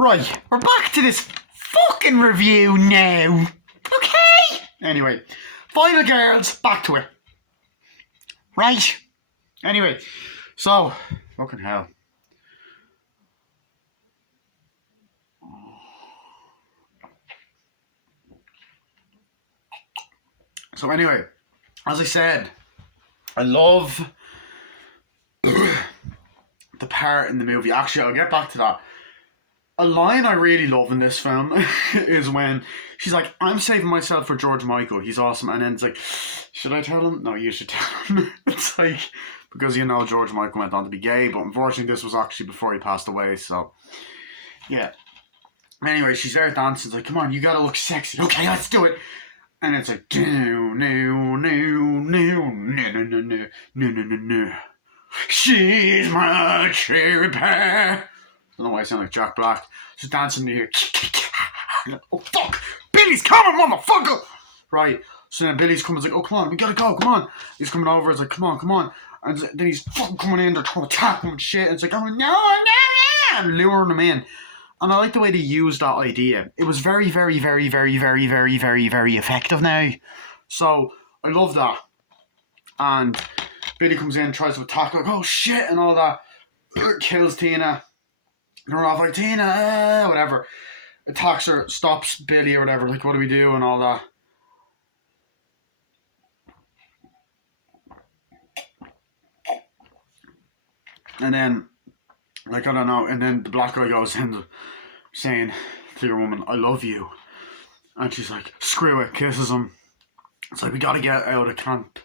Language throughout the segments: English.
Right, we're back to this fucking review now. Okay? Anyway, Final Girls, back to it. Right. Anyway, so, fucking hell. So anyway, as I said, I love the part in the movie. Actually, I'll get back to that. A line I really love in this film is when she's like, I'm saving myself for George Michael. He's awesome. And then it's like, should I tell him? No, you should tell him. It's like, because George Michael went on to be gay, but unfortunately this was actually before he passed away. So, yeah. Anyway, she's there dancing. It's like, come on, you gotta look sexy. Okay, let's do it. And it's like, no, no, no, no, no, no, no, no, no, no, no. She's my cherry pie. I don't know why I sound like Jack Black. She's dancing in here. Oh, fuck! Billy's coming, motherfucker! Right. So then Billy's coming. He's like, oh, come on, we gotta go, come on. He's coming over. He's like, come on, come on. And then he's fucking coming in. They're trying to attack him and shit. And it's like, oh, no. And luring him in. And I like the way they used that idea. It was very, very, very, very, very, very, very, very effective now. So I love that. And Billy comes in, tries to attack, like, oh, shit, and all that. Kills Tina. They're off like, Tina, whatever. Attacks her, stops Billy or whatever. Like, what do we do? And all that. And then, like, I don't know. And then the black guy goes in saying to your woman, I love you. And she's like, screw it, kisses him. It's like, we gotta get out of Camp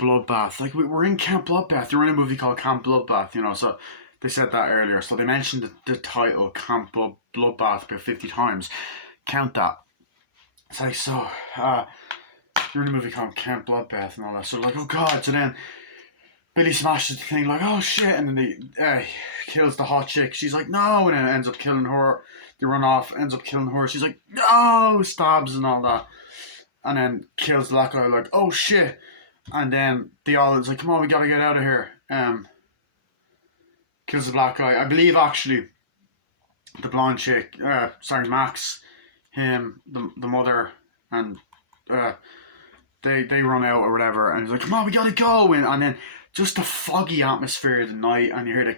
Bloodbath. Like, we're in Camp Bloodbath. You're in a movie called Camp Bloodbath, so... They said that earlier, so they mentioned the title Camp Bloodbath about 50 times. Count that. It's like, so, you're in a movie called Camp Bloodbath and all that. So like, oh god. So then Billy smashes the thing, like, oh shit, and then he kills the hot chick. She's like, no, and then ends up killing her. They run off, ends up killing her. She's like, no, stabs and all that. And then kills the black guy, like, oh shit. And then they all, it's like, come on, we gotta get out of here. Kills the black guy. I believe actually the blonde chick, Max, him, the mother, and they run out or whatever, and he's like, come on, we gotta go. And then just the foggy atmosphere of the night, and you hear the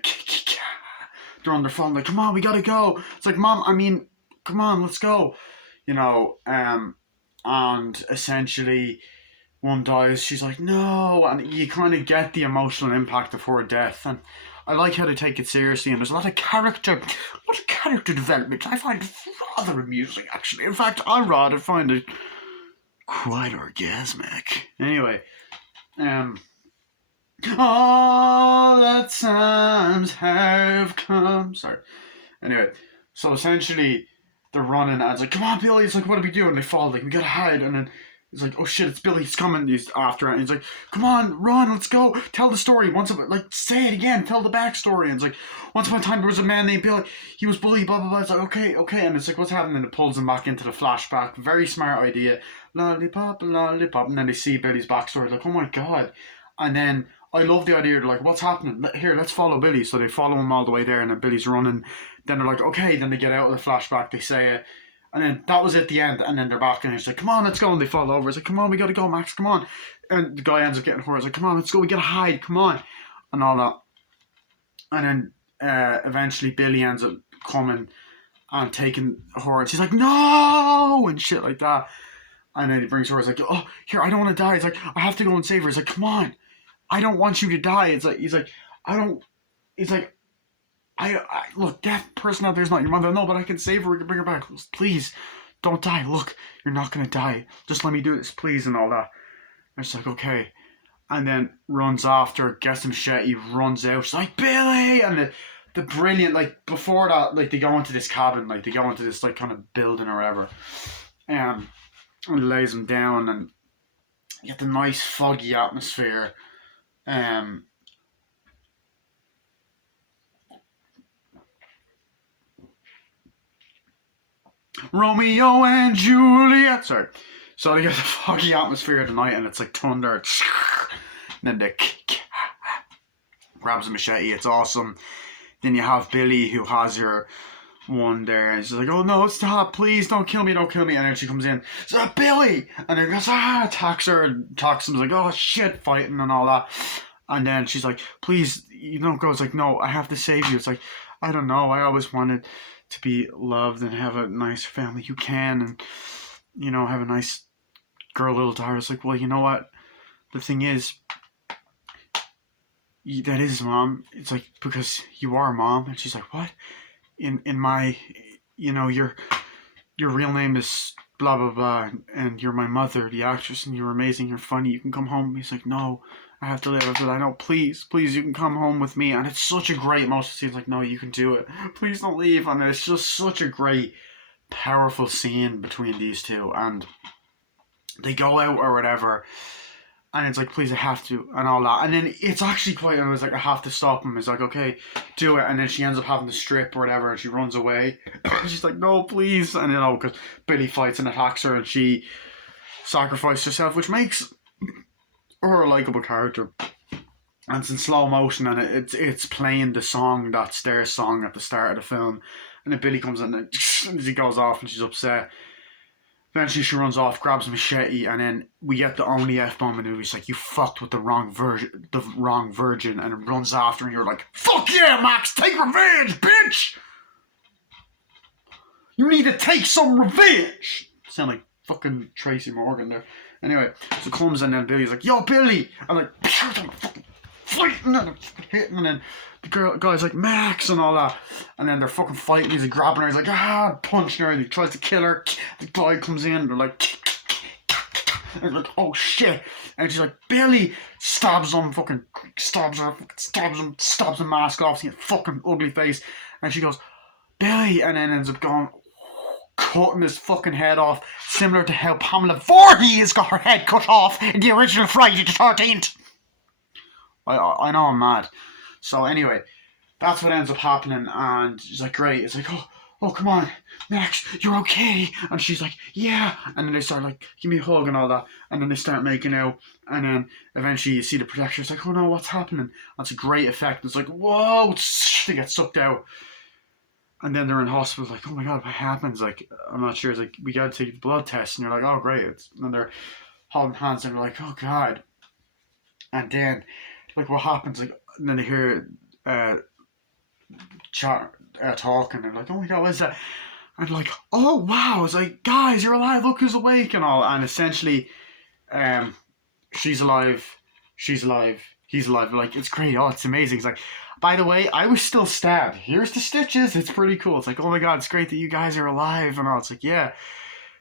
they're on their phone, like, come on, we gotta go. It's like, Mom, come on, let's go. And essentially one dies, she's like, no, and you kind of get the emotional impact of her death. And I like how they take it seriously, and there's a lot of character development. I find it rather amusing, actually. In fact, I rather find it quite orgasmic. Anyway, all the times have come. Sorry. Anyway, so essentially, they're running, and it's like, come on, Billy. It's like, what do we do? And they fall, like, we gotta hide, and then he's like, oh shit, it's Billy, he's coming. He's after it. And he's like, come on, run, let's go. Tell the story. Say it again. Tell the backstory. And it's like, once upon a time, there was a man named Billy. He was bullied, blah, blah, blah. It's like, okay. And it's like, what's happening? And it pulls him back into the flashback. Very smart idea. Lollipop, lollipop. And then they see Billy's backstory. Like, oh my God. And then I love the idea. They're like, what's happening? Here, let's follow Billy. So they follow him all the way there. And then Billy's running. Then they're like, okay. Then they get out of the flashback. They say it. And then that was at the end, and then they're back, and he's like, come on, let's go, and they fall over. It's like, come on, we gotta go, Max, come on. And the guy ends up getting her. It's like, come on, let's go, we gotta hide, come on. And all that. And then eventually Billy ends up coming and taking her, and she's like, no, and shit like that. And then he brings her, it's like, oh, here, I don't want to die. It's like, I have to go and save her. It's like, come on, I don't want you to die. It's like, I look, that person out there is not your mother. No, but I can save her. We can bring her back. Please, don't die. Look, you're not gonna die. Just let me do this, please, and all that. And it's like, okay. And then runs after, gets him machete, runs out. She's like, Billy! And the brilliant, like, before that, like, they go into this cabin, like, they go into this, like, kind of building or whatever. And lays him down, and you get the nice foggy atmosphere. Romeo and Juliet. Sorry. So they get the foggy atmosphere of the night, and it's like thunder. And then the grabs a machete. It's awesome. Then you have Billy, who has your one there, and she's like, "Oh no, stop! Please don't kill me! Don't kill me!" And then she comes in, she's like, "Billy!" And then goes, attacks her and talks to him, like, "Oh shit," fighting and all that. And then she's like, "Please, you don't go." It's like, "No, I have to save you." It's like, I don't know. I always wanted to be loved and have a nice family. You can, and have a nice girl, little daughter. It's like, well, you know what? The thing is, that is mom. It's like, because you are mom. And she's like, what? In my, your real name is blah blah blah, and you're my mother, the actress, and you're amazing. You're funny. You can come home. He's like, no. I have to live. I said, I know, please, you can come home with me. And it's such a great most of the scenes, like, no, you can do it. Please don't leave. And it's just such a great, powerful scene between these two. And they go out or whatever, and it's like, please, I have to, and all that. And then it's actually quite, and I was like, I have to stop him. It's like, okay, do it. And then she ends up having to strip or whatever, and she runs away. She's like, no, please. And because Billy fights and attacks her, and she sacrificed herself, which makes her a likable character. And it's in slow motion, and it's playing the song, that's their song at the start of the film. And then Billy comes in, and he goes off, and she's upset. Eventually she runs off, grabs a machete, and then we get the only F-bomb in the movie. It's like, you fucked with the wrong virgin, and it runs after, and you're like, fuck yeah, Max, take revenge, bitch! You need to take some revenge! Sound like fucking Tracy Morgan there. Anyway, so comes in, and Billy's like, yo, Billy! I'm like, fucking fighting, and hitting, and then the guy's like, Max, and all that. And then they're fucking fighting. He's like grabbing her. He's like, punching her. And he tries to kill her. The guy comes in. They're like, and they're like, oh shit. And she's like, Billy, stabs him, fucking stabs her, stabs him, stabs the mask off. Seeing fucking ugly face. And she goes, Billy, and then ends up going, cutting his fucking head off, similar to how Pamela Voorhees got her head cut off in the original Friday the 13th. I know I'm mad. So anyway, that's what ends up happening, and she's like, great. It's like, oh, come on, Max, you're okay. And she's like, yeah. And then they start like, give me a hug and all that. And then they start making out, and then eventually you see the protector. It's like, oh no, what's happening? That's a great effect. It's like, whoa, they get sucked out. And then they're in hospital, like, oh my god, what happens? Like, I'm not sure. It's like, we gotta take the blood test, and you're like, oh great. And they're holding hands, and they're like, oh god. And then, like, what happens? Like, and then they hear talking, and like, oh my god, what's that? And like, oh wow, it's like, guys, you're alive, look who's awake, and all. And essentially, she's alive, he's alive. Like, it's great. Oh, it's amazing. It's like, by the way, I was still stabbed. Here's the stitches. It's pretty cool. It's like, oh my god, it's great that you guys are alive and all. It's like, yeah,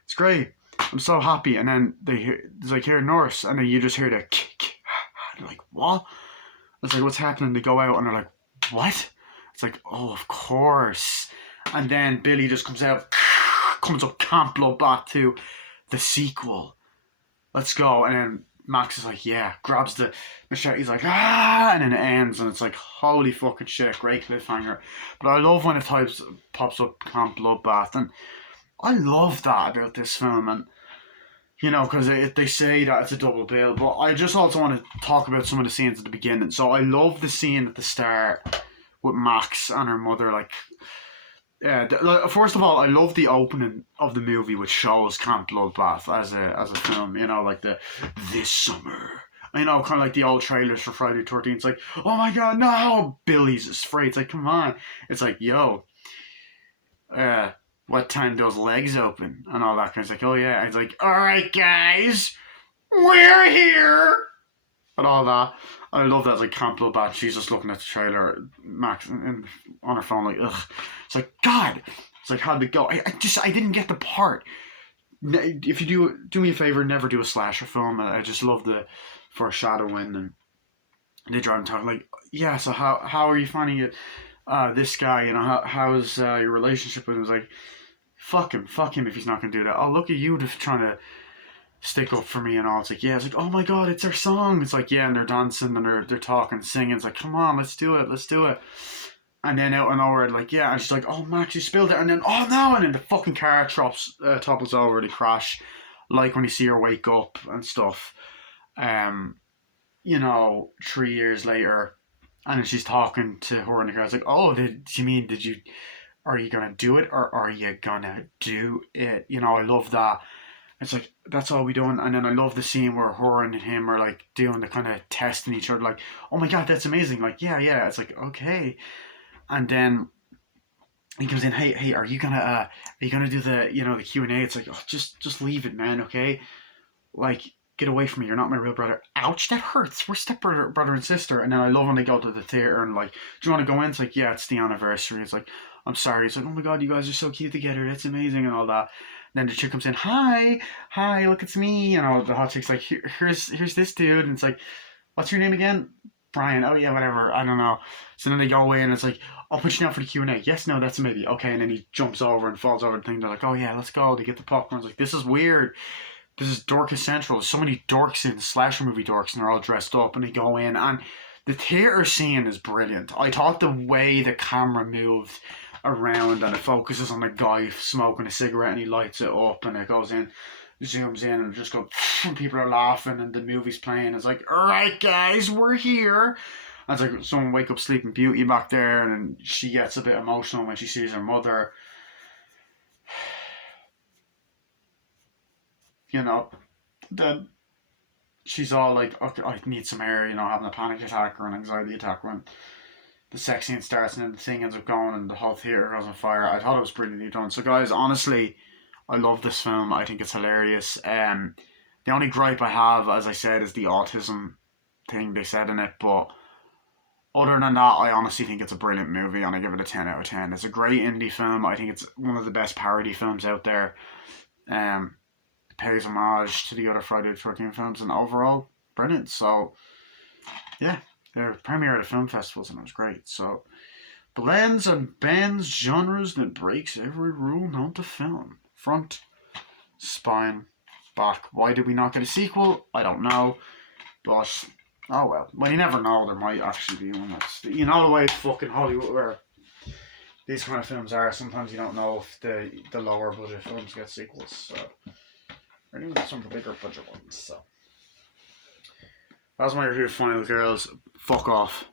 it's great. I'm so happy. And then it's like, here, nurse, and then you just hear the they're like, what? It's like, what's happening? They go out, and they're like, what? It's like, oh, of course. And then Billy just comes up Camp Bloodbath 2, the sequel. Let's go. And then Max is like, yeah, grabs the machete. He's like, and then it ends, and it's like, holy fucking shit, great cliffhanger. But I love when it pops up Camp Bloodbath, and I love that about this film, and because they say that it's a double bill, but I just also want to talk about some of the scenes at the beginning. So I love the scene at the start with Max and her mother, like, first of all, I love the opening of the movie, which shows Camp Bloodbath as a film, like this summer. Kind of like the old trailers for Friday the 13th. It's like, oh my god, no! Billy's afraid. It's like, come on. It's like, yo, what time those legs open? And all that kind of. It's like, oh yeah. And it's like, alright guys, we're here! And all that. And I love that, like, Camp Bloodbath, she's just looking at the trailer, Max, on her phone, like, ugh. It's like, God! It's like, how'd it go? I didn't get the part. If you do me a favor, never do a slasher film. I just love the foreshadowing, and they drive and talk, like, yeah, so how are you finding it? This guy, how's your relationship with him? It's like, fuck him if he's not gonna do that. Oh, look at you just trying to stick up for me and all. It's like, yeah. It's like, oh my god, it's their song. It's like, yeah, and they're dancing and they're talking, singing. It's like, come on, let's do it. And then out and over, like, yeah, and she's like, oh Max, you spilled it. And then, oh no, and then the fucking car topples over, they crash, like when you see her wake up and stuff. 3 years later, and then she's talking to her in the car. It's like, oh, did you are you gonna do it or are you gonna do it? You know, I love that. It's like that's all we doing, and then I love the scene where her and him are like doing the kind of testing each other, like, oh my god, that's amazing, like yeah, yeah. It's like okay, and then he comes in, hey, are you gonna do the the Q&A? It's like, oh, just leave it, man, okay? Like, get away from me. You're not my real brother. Ouch, that hurts. We're brother and sister. And then I love when they go to the theater and like, do you want to go in? It's like, yeah, it's the anniversary. It's like, I'm sorry. It's like, oh my god, you guys are so cute together. That's amazing and all that. And then the chick comes in, hi, look, it's me. You know, the hot chick's like, here's this dude. And it's like, what's your name again? Brian. Oh yeah, whatever. I don't know. So then they go away and it's like, I'll put you down for the Q&A. Yes, no, that's a maybe. Okay, and then he jumps over and falls over the thing. They're like, oh yeah, let's go. They get the popcorn. It's like, this is weird. This is Dorcas Central. There's so many dorks in slasher movie dorks, and they're all dressed up, and they go in, and the theater scene is brilliant. I thought the way the camera moved around and it focuses on the guy smoking a cigarette and he lights it up and it goes in, zooms in and just goes, and people are laughing and the movie's playing. It's like, all right, guys, we're here. And it's like someone wake up Sleeping Beauty back there, and she gets a bit emotional when she sees her mother. You know, then she's all like, okay, I need some air, having a panic attack or an anxiety attack when the sex scene starts, and then the thing ends up going and the whole theater goes on fire. I thought it was brilliantly done. So, guys, honestly, I love this film. I think it's hilarious. The only gripe I have, as I said, is the autism thing they said in it, but other than that, I honestly think it's a brilliant movie and I give it a 10 out of 10. It's a great indie film. I think it's one of the best parody films out there. Um, pays homage to the other Friday the 13th films, and overall, brilliant. So, yeah, they're premiere at film festivals, and it was great. So, blends and bends genres that breaks every rule known to film. Front, spine, back. Why did we not get a sequel? I don't know, but oh well. Well, you never know. There might actually be one. That's, the way fucking Hollywood where these kind of films are. Sometimes you don't know if the lower budget films get sequels. So. Or even some of the bigger budget ones. So that's my review of Final Girls. Fuck off.